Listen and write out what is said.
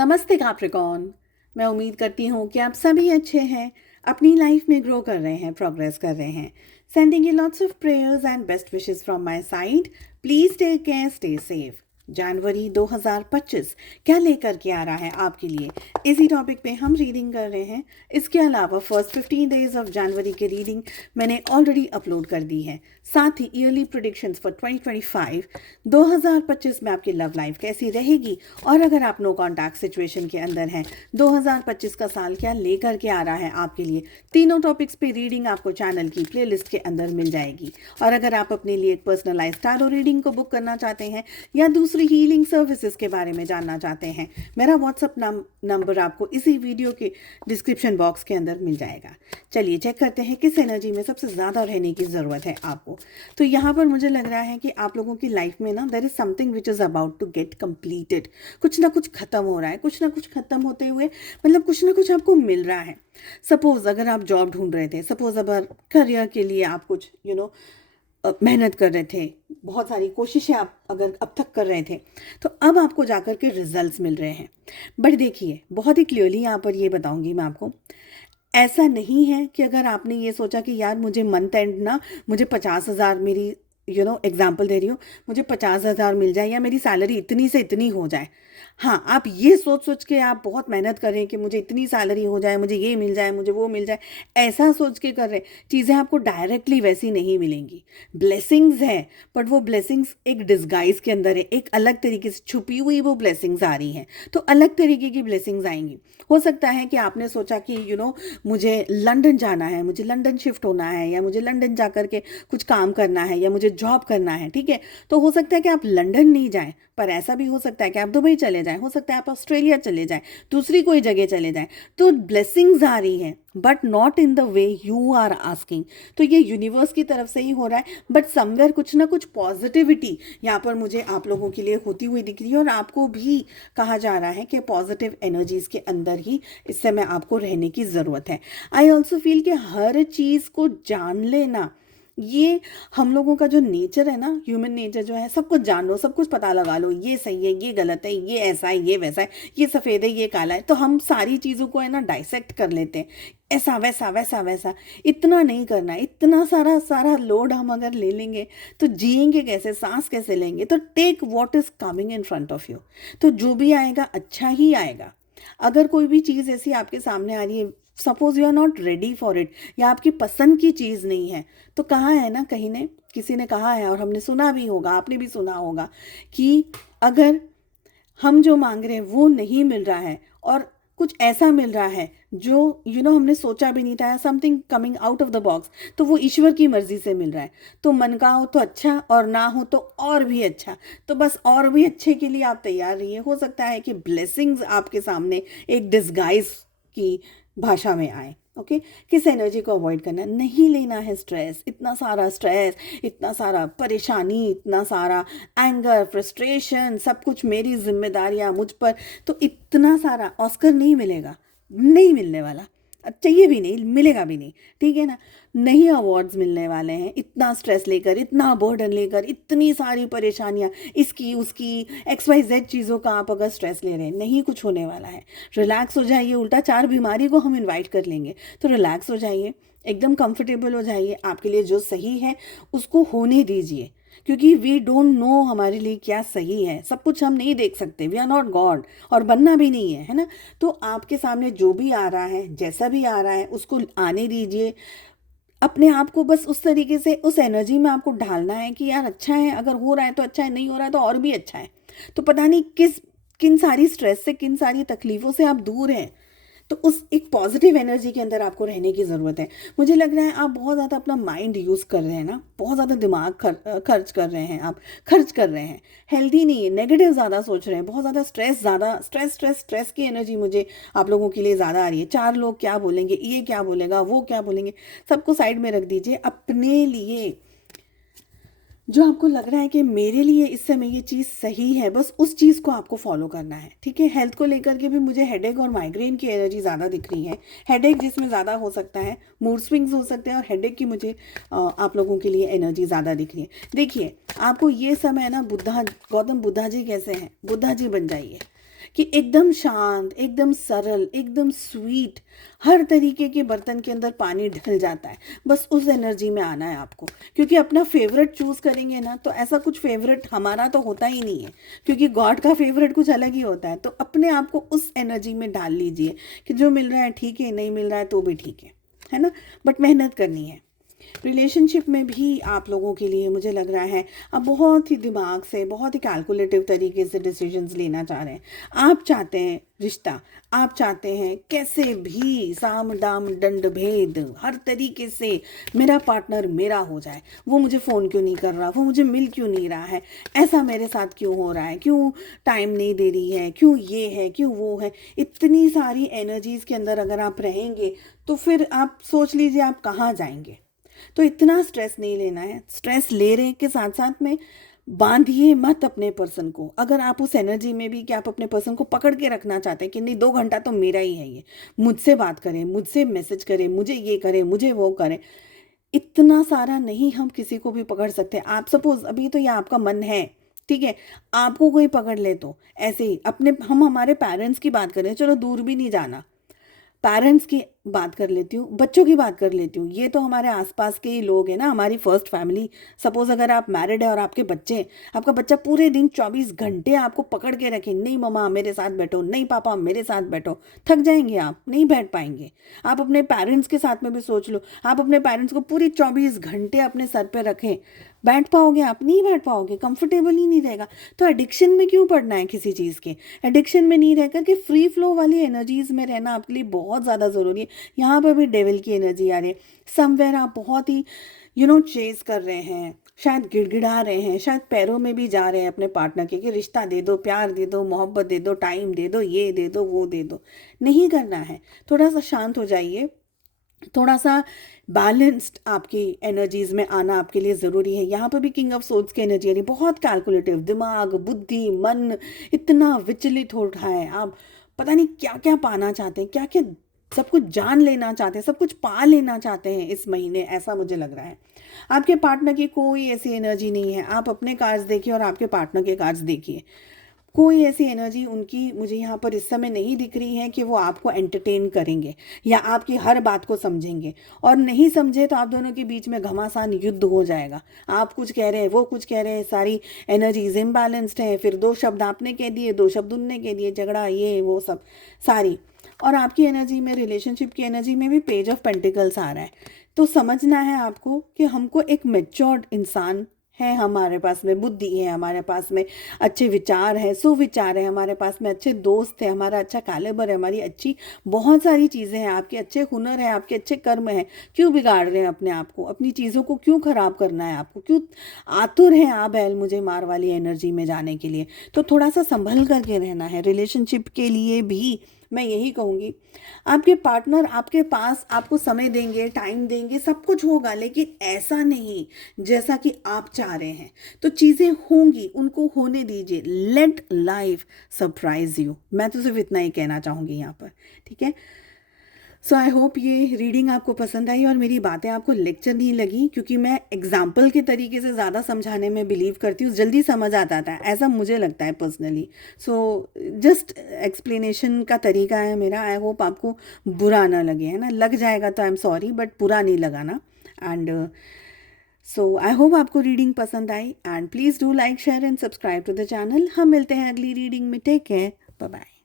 नमस्ते कैप्रिकॉर्न। मैं उम्मीद करती हूँ कि आप सभी अच्छे हैं, अपनी लाइफ में ग्रो कर रहे हैं, प्रोग्रेस कर रहे हैं। Sending you lots of prayers and best wishes from my side. Please take care, stay safe. जनवरी 2025 क्या लेकर के आ रहा है आपके लिए, इसी टॉपिक पे हम रीडिंग कर रहे हैं। इसके अलावा फर्स्ट 15 डेज ऑफ जनवरी की रीडिंग मैंने ऑलरेडी अपलोड कर दी है। साथ ही ईयरली प्रेडिक्शंस फॉर 2025 2025 में आपकी लव लाइफ कैसी रहेगी, और अगर आप नो कॉन्टैक्ट सिचुएशन के अंदर हैं 2025 का साल क्या लेकर के आ रहा है आपके लिए। तीनों टॉपिक्स पे रीडिंग आपको चैनल की प्लेलिस्ट के अंदर मिल जाएगी। और अगर आप अपने लिए एक पर्सनलाइज्ड टैरो रीडिंग को बुक करना चाहते हैं या दूसरी हीलिंग सर्विसेज के बारे में जानना चाहते हैं, मेरा व्हाट्सअप नंबर आपको इसी वीडियो के डिस्क्रिप्शन बॉक्स के अंदर मिल जाएगा। चलिए चेक करते हैं किस एनर्जी में सबसे ज़्यादा रहने की ज़रूरत है आपको। तो यहाँ पर मुझे लग रहा है कि आप लोगों की लाइफ में ना there is something which is about to get completed. कुछ ना कुछ खत्म हो रहा है, कुछ ना कुछ खत्म होते हुए मतलब कुछ ना कुछ आपको मिल रहा है। सपोज अगर आप जॉब ढूंढ रहे थे, सपोज अगर करियर के लिए आप कुछ मेहनत कर रहे थे, बहुत सारी कोशिशें आप अगर अब तक कर रहे थे, तो अब आपको जाकर के रिजल्ट्स मिल रहे हैं। बट देखिए, बहुत ही क्लियरली यहाँ पर ये बताऊंगी मैं आपको, ऐसा नहीं है कि अगर आपने ये सोचा कि यार मुझे मंथ एंड ना मुझे 50,000, मेरी एग्जाम्पल दे रही हूँ, मुझे 50,000 मिल जाए या मेरी सैलरी इतनी से इतनी हो जाए। हाँ, आप ये सोच सोच के आप बहुत मेहनत कर रहे हैं कि मुझे इतनी सैलरी हो जाए, मुझे ये मिल जाए, मुझे वो मिल जाए, ऐसा सोच के कर रहे हैं। चीज़ें आपको डायरेक्टली वैसी नहीं मिलेंगी। ब्लेसिंग्स है, बट वो ब्लेसिंग्स एक डिस्गाइज के अंदर है, एक अलग तरीके से छुपी हुई वो ब्लेसिंग्स आ रही हैं। तो अलग तरीके की ब्लेसिंग्स आएंगी। हो सकता है कि आपने सोचा कि मुझे लंदन जाना है, मुझे लंदन शिफ्ट होना है, या मुझे लंदन जा कर के कुछ काम करना है, या मुझे जॉब करना है, ठीक है। तो हो सकता है कि आप लंदन नहीं जाएं, पर ऐसा भी हो सकता है कि आप दुबई चले जाएं, हो सकता है आप ऑस्ट्रेलिया चले जाएं, दूसरी कोई जगह चले जाएं। तो ब्लेसिंग्स आ रही हैं, but not in the way you are asking. तो ये यूनिवर्स की तरफ से ही हो रहा है, बट समवेयर कुछ ना कुछ पॉजिटिविटी यहाँ पर मुझे आप लोगों के लिए होती हुई दिख रही है। और आपको भी कहा जा रहा है कि पॉजिटिव एनर्जीज के अंदर ही इस समय आपको रहने की ज़रूरत है। आई ऑल्सो फील कि हर चीज़ को जान लेना, ये हम लोगों का जो नेचर है ना, ह्यूमन नेचर जो है, सब कुछ जान लो, सब कुछ पता लगा लो, ये सही है, ये गलत है, ये ऐसा है, ये वैसा है, ये सफ़ेद है, ये काला है। तो हम सारी चीज़ों को है ना डाइसेक्ट कर लेते हैं, ऐसा वैसा वैसा वैसा। इतना नहीं करना है। इतना सारा सारा लोड हम अगर ले लेंगे तो जिएंगे कैसे, सांस कैसे लेंगे। तो take what is coming in front of you. तो जो भी आएगा अच्छा ही आएगा। अगर कोई भी चीज़ ऐसी आपके सामने आ रही है, suppose you are not ready for it, या आपकी पसंद की चीज़ नहीं है, तो कहाँ है ना, कहीं ने किसी ने कहा है, और हमने सुना भी होगा, आपने भी सुना होगा, कि अगर हम जो मांग रहे हैं वो नहीं मिल रहा है, और कुछ ऐसा मिल रहा है जो हमने सोचा भी नहीं था, something coming out of the box, तो वो ईश्वर की मर्जी से मिल रहा है। तो मन का हो तो अच्छा, और ना हो तो और भी अच्छा। तो बस और भी अच्छे के लिए आप तैयार रहिए। हो सकता है कि ब्लेसिंग्स आपके सामने एक डिस्गाइज की भाषा में आए। ओके, किस एनर्जी को अवॉइड करना, नहीं लेना है स्ट्रेस, इतना सारा स्ट्रेस, इतना सारा परेशानी, इतना सारा एंगर, फ्रस्ट्रेशन, सब कुछ मेरी जिम्मेदारियां मुझ पर। तो इतना सारा ऑस्कर नहीं मिलेगा, नहीं मिलने वाला, चाहिए भी नहीं, मिलेगा भी नहीं, ठीक है ना। नहीं अवार्ड्स मिलने वाले हैं इतना स्ट्रेस लेकर, इतना बर्डन लेकर, इतनी सारी परेशानियां, इसकी उसकी XYZ चीज़ों का आप अगर स्ट्रेस ले रहे हैं, नहीं कुछ होने वाला है। रिलैक्स हो जाइए, उल्टा 4 बीमारी को हम इनवाइट कर लेंगे। तो रिलैक्स हो जाइए, एकदम कंफर्टेबल हो जाइए, आपके लिए जो सही है उसको होने दीजिए। क्योंकि वी डोंट नो हमारे लिए क्या सही है, सब कुछ हम नहीं देख सकते, वी आर नॉट गॉड, और बनना भी नहीं है, है ना। तो आपके सामने जो भी आ रहा है, जैसा भी आ रहा है, उसको आने दीजिए। अपने आप को बस उस तरीके से, उस एनर्जी में आपको ढालना है कि यार अच्छा है, अगर हो रहा है तो अच्छा है, नहीं हो रहा है तो और भी अच्छा है। तो पता नहीं किन सारी स्ट्रेस से, किन सारी तकलीफ़ों से आप दूर हैं। तो उस एक पॉजिटिव एनर्जी के अंदर आपको रहने की ज़रूरत है। मुझे लग रहा है आप बहुत ज़्यादा अपना माइंड यूज़ कर रहे हैं ना, बहुत ज़्यादा दिमाग खर्च कर रहे हैं, आप खर्च कर रहे हैं। हेल्दी नहीं है, नेगेटिव ज़्यादा सोच रहे हैं, बहुत ज़्यादा स्ट्रेस, ज़्यादा स्ट्रेस की एनर्जी मुझे आप लोगों के लिए ज़्यादा आ रही है। 4 लोग क्या बोलेंगे, ये क्या बोलेगा, वो क्या बोलेंगे, सबको साइड में रख दीजिए। अपने लिए जो आपको लग रहा है कि मेरे लिए इस समय ये चीज़ सही है, बस उस चीज़ को आपको फॉलो करना है, ठीक है। हेल्थ को लेकर के भी मुझे हेडेक और माइग्रेन की एनर्जी ज़्यादा दिख रही है। हेडेक जिसमें ज़्यादा हो सकता है, मूड स्विंग्स हो सकते हैं, और हेडेक की मुझे आप लोगों के लिए एनर्जी ज़्यादा दिख रही है। देखिए, आपको ये समय ना, गौतम बुद्धा जी कैसे हैं, बुद्धा जी बन जाइए। कि एकदम शांत, एकदम सरल, एकदम स्वीट, हर तरीके के बर्तन के अंदर पानी ढल जाता है। बस उस एनर्जी में आना है आपको, क्योंकि अपना फेवरेट चूज़ करेंगे ना तो ऐसा कुछ फेवरेट हमारा तो होता ही नहीं है, क्योंकि गॉड का फेवरेट कुछ अलग ही होता है। तो अपने आप को उस एनर्जी में डाल लीजिए कि जो मिल रहा है ठीक है, नहीं मिल रहा है तो भी ठीक है ना, बट मेहनत करनी है। रिलेशनशिप में भी आप लोगों के लिए मुझे लग रहा है आप बहुत ही दिमाग से, बहुत ही कैलकुलेटिव तरीके से डिसीजंस लेना चाह रहे हैं। आप चाहते हैं रिश्ता, आप चाहते हैं कैसे भी साम दाम दंड भेद हर तरीके से मेरा पार्टनर मेरा हो जाए। वो मुझे फ़ोन क्यों नहीं कर रहा, वो मुझे मिल क्यों नहीं रहा है, ऐसा मेरे साथ क्यों हो रहा है, क्यों टाइम नहीं दे रही है, क्यों ये है, क्यों वो है। इतनी सारी एनर्जीज़ के अंदर अगर आप रहेंगे तो फिर आप सोच लीजिए आप कहाँ जाएंगे। तो इतना स्ट्रेस नहीं लेना है। स्ट्रेस ले रहे के साथ साथ में बांधिए मत अपने पर्सन को। अगर आप उस एनर्जी में भी कि आप अपने पर्सन को पकड़ के रखना चाहते हैं कि नहीं 2 घंटा तो मेरा ही है, ये मुझसे बात करें, मुझसे मैसेज करें, मुझे ये करें, मुझे वो करें, इतना सारा नहीं हम किसी को भी पकड़ सकते। आप सपोज अभी तो ये आपका मन है, ठीक है, आपको कोई पकड़ ले तो ऐसे ही अपने, हम हमारे पेरेंट्स की बात करें, चलो दूर भी नहीं जाना, पेरेंट्स की बात कर लेती हूँ, बच्चों की बात कर लेती हूँ, ये तो हमारे आसपास के ही लोग हैं ना, हमारी फर्स्ट फैमिली। सपोज अगर आप मैरिड है और आपके बच्चे हैं, आपका बच्चा पूरे दिन 24 घंटे आपको पकड़ के रखे, नहीं मम्मा मेरे साथ बैठो, नहीं पापा मेरे साथ बैठो, थक जाएंगे आप, नहीं बैठ पाएंगे। आप अपने पेरेंट्स के साथ में भी सोच लो, आप अपने पेरेंट्स को पूरी 24 घंटे अपने सर पे रखें, बैठ पाओगे आप? नहीं बैठ पाओगे, कंफर्टेबल ही नहीं रहेगा। तो एडिक्शन में क्यों पड़ना है किसी चीज़ के? एडिक्शन में नहीं रह करके फ्री फ्लो वाली एनर्जीज में रहना आपके लिए बहुत ज़्यादा ज़रूरी है। यहाँ पर भी डेविल की एनर्जी आ रही है। समवेयर आप बहुत ही चेज कर रहे हैं, शायद गिड़गिड़ा रहे हैं, शायद पैरों में भी जा रहे हैं अपने पार्टनर के कि रिश्ता दे दो, प्यार दे दो, मोहब्बत दे दो, टाइम दे दो, ये दे दो, वो दे दो। नहीं करना है। थोड़ा सा शांत हो जाइए, थोड़ा सा बैलेंस्ड आपकी एनर्जीज में आना आपके लिए ज़रूरी है। यहाँ पर भी किंग ऑफ सोल्स की एनर्जी आ रही है, बहुत कैलकुलेटिव, दिमाग, बुद्धि, मन इतना विचलित हो रहा है। आप पता नहीं क्या क्या पाना चाहते हैं, क्या क्या सब कुछ जान लेना चाहते हैं, सब कुछ पा लेना चाहते हैं इस महीने, ऐसा मुझे लग रहा है। आपके पार्टनर की कोई ऐसी एनर्जी नहीं है। आप अपने कार्ड्स देखिए और आपके पार्टनर के कार्ड्स देखिए, कोई ऐसी एनर्जी उनकी मुझे यहाँ पर इस समय नहीं दिख रही है कि वो आपको एंटरटेन करेंगे या आपकी हर बात को समझेंगे। और नहीं समझे तो आप दोनों के बीच में घमासान युद्ध हो जाएगा। आप कुछ कह रहे हैं, वो कुछ कह रहे हैं, सारी एनर्जीज इम्बैलेंस्ड है, फिर 2 शब्द आपने कह दिए, 2 शब्द उनने कह दिए, झगड़ा, ये वो सब सारी। और आपकी एनर्जी में, रिलेशनशिप की एनर्जी में भी पेज ऑफ पेंटिकल्स आ रहा है। तो समझना है आपको कि हमको एक मैच्योर्ड इंसान है, हमारे पास में बुद्धि है, हमारे पास में अच्छे विचार है, सुविचार है, हमारे पास में अच्छे दोस्त है, हमारा अच्छा कैलिबर है, हमारी अच्छी बहुत सारी चीज़ें हैं, आपके अच्छे हुनर है, आपके अच्छे कर्म हैं। क्यों बिगाड़ रहे हैं अपने आप को? अपनी चीज़ों को क्यों खराब करना है आपको? क्यों आतुर हैं आप बैल मुझे मार वाली एनर्जी में जाने के लिए? तो थोड़ा सा संभल करके रहना है। रिलेशनशिप के लिए भी मैं यही कहूँगी, आपके पार्टनर आपके पास आपको समय देंगे, टाइम देंगे, सब कुछ होगा, लेकिन ऐसा नहीं जैसा कि आप चाह रहे हैं। तो चीज़ें होंगी, उनको होने दीजिए। Late life surprise you. मैं तो सिर्फ इतना ही कहना चाहूँगी यहाँ पर, ठीक है। सो आई होप ये रीडिंग आपको पसंद आई और मेरी बातें आपको लेक्चर नहीं लगी, क्योंकि मैं एग्जाम्पल के तरीके से ज़्यादा समझाने में बिलीव करती हूँ, जल्दी समझ आता था, ऐसा मुझे लगता है पर्सनली। सो जस्ट एक्सप्लेनेशन का तरीका है मेरा। आई होप आपको बुरा ना लगे, है ना। लग जाएगा तो आई एम सॉरी, बट बुरा नहीं लगाना। एंड सो आई होप आपको रीडिंग पसंद आई, and please do like, share and subscribe to the channel. हम मिलते हैं अगली रीडिंग में। Take care, bye bye.